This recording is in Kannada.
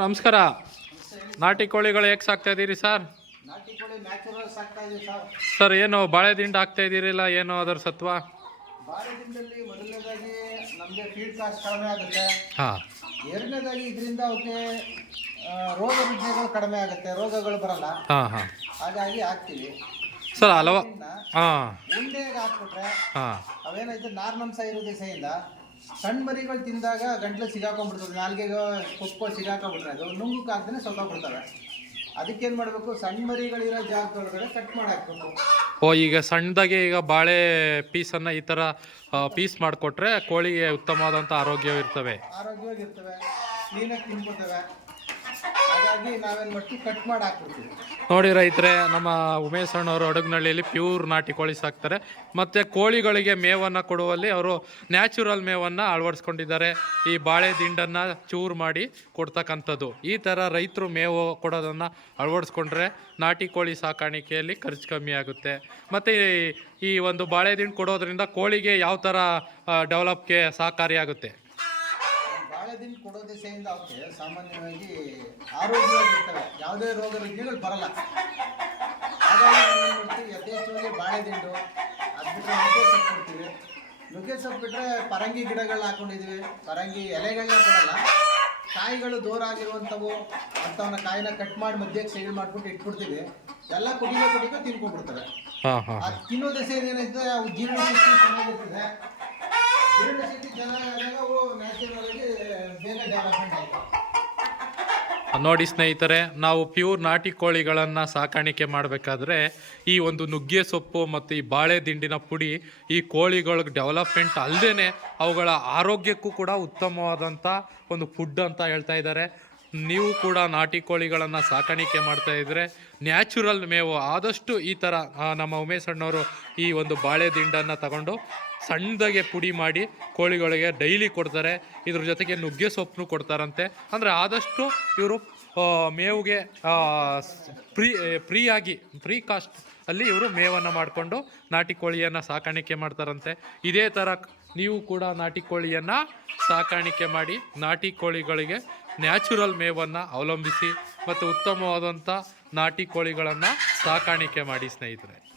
ನಮಸ್ಕಾರ. ನಾಟಿ ಕೋಳಿಗಳು ಹೇಗೆ ಸಾಕ್ತಾ ಇದ್ದೀರಿ ಸರ್? ನಾಟಿ ಕೋಳಿ ನ್ಯಾಚುರಲ್ ಸಾಕ್ತಾ ಇದೀವಿ ಸರ್. ಸರ್ ಏನು ಬಾಳೆ ದಿಂಡು ಹಾಕ್ತಾ ಇದ್ದೀರಿಲ್ಲ ಏನು ಅದರ ಸತ್ವ? ಬಾಳೆ ದಿನದಲ್ಲಿ ಮೊದಲನೇದಾಗಿ ನಮಗೆ ಫೀಡ್ ಕಾಸ್ಟ್ ಕಡಿಮೆ ಆಗುತ್ತೆ. ಹಾಂ. ಎರಡನೇದಾಗಿ ಇದರಿಂದ ಅವಕ್ಕೆ ಆ, ರೋಗ ರುಜಿನಗಳು ಕಡಿಮೆ ಆಗುತ್ತೆ ರೋಗಗಳು ಬರಲ್ಲ. ಹಾಂ ಹಾಂ. ಹಾಗಾಗಿ ಹಾಕ್ತೀವಿ. ಸರ್ ಹಲವ ಇನ್ನ ಹಾಂ. ಉಂಡೆಗೆ ಹಾಕ್ಬಿಟ್ರೆ ಹಾಂ. ಅವೇನೈತೆ ನಾರ್ನಂಶ ಇರೋ ದಿಸೆಯಿಂದ ಸಣ್ಣ ಮರಿಗಳು ತಿಂದಾಗ ಗಂಟ್ಲು ಸಿಗಾಕೊಂಡ್ಬಿಡ್ತದೆ ನಾಲ್ಗೆಗೆ ಕೊಪ್ಪ ಸಿಗಾಕೊಂಡ್ಬಿಟ್ರೆ ಅದು ನುಂಗಕ್ಕೆ ಹಾಕ್ದೇ ಅದಕ್ಕೆ ಅದಕ್ಕೇನು ಮಾಡಬೇಕು? ಸಣ್ಣ ಮರಿಗಳಿರೋ ಜಾಗದೊಳಗಡೆ ಕಟ್ ಮಾಡಿ ಹಾಕ್ಬೇಕು ಓ ಈಗ ಸಣ್ಣದಾಗೆ ಈಗ ಬಾಳೆ ಪೀಸನ್ನು ಈ ಥರ ಪೀಸ್ ಮಾಡಿಕೊಟ್ರೆ ಕೋಳಿಗೆ ಉತ್ತಮವಾದಂಥ ಆರೋಗ್ಯವಿರ್ತವೆ ಆರೋಗ್ಯವಾಗಿರ್ತವೆ. ಕ್ಲೀನಾಗಿ ತಿನ್ಕೋತವೆ ನೋಡಿ ರೈತರೆ, ನಮ್ಮ ಉಮೇಶ್ ಅಣ್ಣವರು ಅಡಗ್ನಹಳ್ಳಿಯಲ್ಲಿ ಪ್ಯೂರ್ ನಾಟಿ ಕೋಳಿ ಸಾಕ್ತಾರೆ. ಮತ್ತು ಕೋಳಿಗಳಿಗೆ ಮೇವನ್ನು ಕೊಡುವಲ್ಲಿ ಅವರು ನ್ಯಾಚುರಲ್ ಮೇವನ್ನು ಅಳವಡಿಸ್ಕೊಂಡಿದ್ದಾರೆ. ಈ ಬಾಳೆ ದಿಂಡನ್ನು ಚೂರು ಮಾಡಿ ಕೊಡ್ತಕ್ಕಂಥದ್ದು. ಈ ಥರ ರೈತರು ಮೇವು ಕೊಡೋದನ್ನು ಅಳವಡಿಸ್ಕೊಂಡ್ರೆ ನಾಟಿ ಕೋಳಿ ಸಾಕಾಣಿಕೆಯಲ್ಲಿ ಖರ್ಚು ಕಮ್ಮಿ ಆಗುತ್ತೆ. ಮತ್ತು ಈ ಒಂದು ಬಾಳೆ ದಿಂಡು ಕೊಡೋದ್ರಿಂದ ಕೋಳಿಗೆ ಯಾವ ಥರ ಡೆವಲಪ್ಗೆ ಸಹಕಾರಿಯಾಗುತ್ತೆ? ಬಾಳೆ ದಿನ ಕೊಡೋ ದಿಸೆಯಿಂದ ಅವಕ್ಕೆ ಸಾಮಾನ್ಯವಾಗಿ ಆರೋಗ್ಯವಾಗಿರ್ತವೆ. ಯಾವುದೇ ರೋಗ ರುಜಿನಗಳು ಬರಲ್ಲ. ಹಾಗಾಗಿ ನಾವೇನು ಮಾಡ್ತೀವಿ ಯಥೇಚ್ಛವಾಗಿ ಬಾಳೆ ದಿಂಡು ಅದು ಬಿಟ್ಟರೆ ನುಗ್ಗೆ ಸೊಪ್ಪು ಕೊಡ್ತೀವಿ ನುಗ್ಗೆ ಸೊಪ್ಪು ಬಿಟ್ಟರೆ ಪರಂಗಿ ಗಿಡಗಳನ್ನ ಹಾಕೊಂಡಿದ್ದೀವಿ ಪರಂಗಿ ಎಲೆಗಳನ್ನ ಕೊಡಲ್ಲ. ಕಾಯಿಗಳು ದೂರ ಆಗಿರುವಂಥವು ಅಂಥವನ್ನ ಕಾಯಿನ ಕಟ್ ಮಾಡಿ ಮಧ್ಯಕ್ಕೆ ಸೈಡ್ ಮಾಡ್ಬಿಟ್ಟು ಇಟ್ಬಿಡ್ತೀವಿ. ಎಲ್ಲ ಕುಡಿಯೋ ಕುಡಿಯೋ ತಿನ್ಕೊಂಡ್ಬಿಡ್ತವೆ. ಅದು ತಿನ್ನೋ ದಶೆ ಏನಾಯ್ತದೆ ಅವು ಜೀರ್ಣಶಕ್ತಿ ಚೆನ್ನಾಗಿರ್ತದೆ. ಜೀರ್ಣಶಕ್ತಿ ಚೆನ್ನಾಗಿ ಅವು ನ್ಯಾಚುರಲ್ ಆಗಿ ನೋಡಿ ಸ್ನೇಹಿತರೆ, ನಾವು ಪ್ಯೂರ್ ನಾಟಿ ಕೋಳಿಗಳನ್ನು ಸಾಕಾಣಿಕೆ ಮಾಡಬೇಕಾದ್ರೆ ಈ ಒಂದು ನುಗ್ಗೆ ಸೊಪ್ಪು ಮತ್ತು ಈ ಬಾಳೆ ದಿಂಡಿನ ಪುಡಿ ಈ ಕೋಳಿಗಳಿಗೆ ಡೆವಲಪ್ಮೆಂಟ್ ಅಲ್ಲದೇನೆ ಅವುಗಳ ಆರೋಗ್ಯಕ್ಕೂ ಕೂಡ ಉತ್ತಮವಾದಂಥ ಒಂದು ಫುಡ್ ಅಂತ ಹೇಳ್ತಾ ಇದ್ದಾರೆ. ನೀವು ಕೂಡ ನಾಟಿ ಕೋಳಿಗಳನ್ನು ಸಾಕಾಣಿಕೆ ಮಾಡ್ತಾ ಇದ್ದರೆ ನ್ಯಾಚುರಲ್ ಮೇವು. ಆದಷ್ಟು ಈ ಥರ ನಮ್ಮ ಉಮೇಶ್ ಅಣ್ಣವರು ಈ ಒಂದು ಬಾಳೆ ದಿಂಡನ್ನು ತಗೊಂಡು ಸಣ್ಣದಾಗೆ ಪುಡಿ ಮಾಡಿ ಕೋಳಿಗಳಿಗೆ ಡೈಲಿ ಕೊಡ್ತಾರೆ. ಇದ್ರ ಜೊತೆಗೆ ನುಗ್ಗೆ ಸೊಪ್ಪು ಕೊಡ್ತಾರಂತೆ. ಅಂದರೆ ಆದಷ್ಟು ಇವರು ಮೇವಿಗೆ ಫ್ರೀ ಫ್ರೀಯಾಗಿ, ಫ್ರೀ ಕಾಸ್ಟ್ ಅಲ್ಲಿ ಇವರು ಮೇವನ್ನು ಮಾಡಿಕೊಂಡು ನಾಟಿ ಕೋಳಿಯನ್ನು ಸಾಕಾಣಿಕೆ ಮಾಡ್ತಾರಂತೆ. ಇದೇ ಥರ ನೀವು ಕೂಡ ನಾಟಿ ಕೋಳಿಯನ್ನು ಸಾಕಾಣಿಕೆ ಮಾಡಿ ನಾಟಿ ಕೋಳಿಗಳಿಗೆ ನ್ಯಾಚುರಲ್ ಮೇವನ್ನು ಅವಲಂಬಿಸಿ ಮತ್ತು ಉತ್ತಮವಾದಂಥ ನಾಟಿ ಕೋಳಿಗಳನ್ನು ಸಾಕಾಣಿಕೆ ಮಾಡಿ ಸ್ನೇಹಿತರೆ.